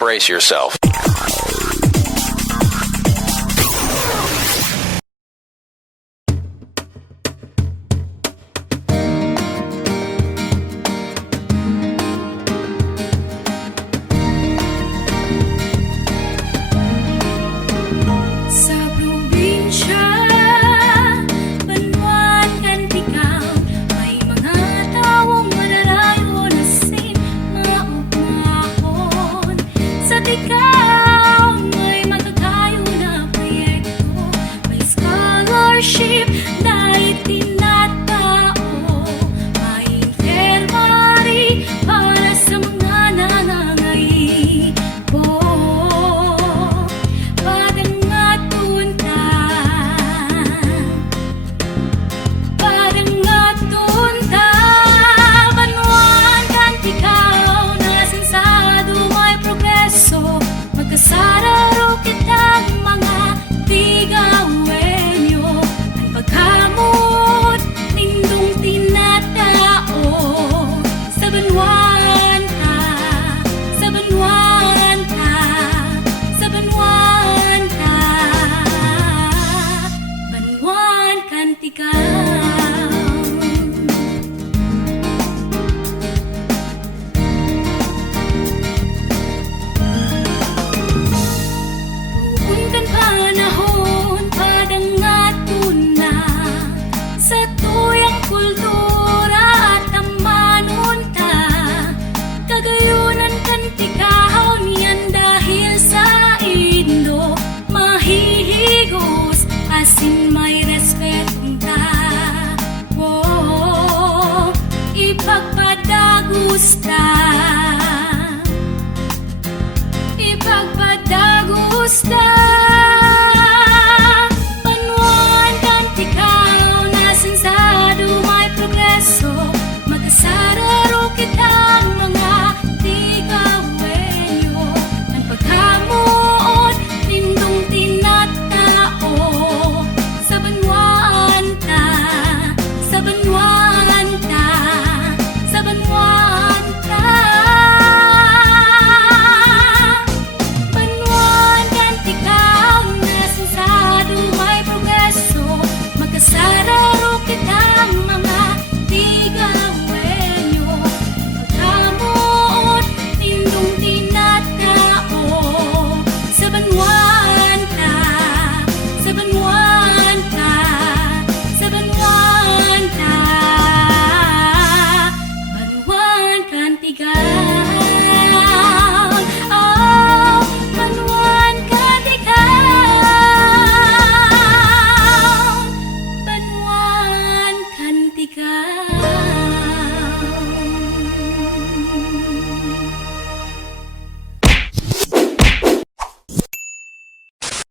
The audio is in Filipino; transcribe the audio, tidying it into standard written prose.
Brace yourself. Sa probinsya, Banwaan kan Tigaon, may mga taong manarayo na sin maugmahon. Sa Tigaon, may magkakayo na proyekto, may scholarship dahil tinatao, may infirmary para sa mga nangangaipo. Padangaton ka, Padangaton ka, Banwaan kan Tigaon, nasinsado may progreso, magkasararo kitang mga Tigawenyo, ang pagkamot, nindong tinatao, sa Banwaan ka, sa Banwaan ka, sa Banwaan ka, Banwaan kan Tigaon. Unkan panahon, Padangaton na, sa tuyang kultura at amanon ta, kagayunan kan Tigaon yan dahil sa Indo, mahihigos, asin may respetong ta. Oh, ipagpadagos ta, ipagpadagos ta.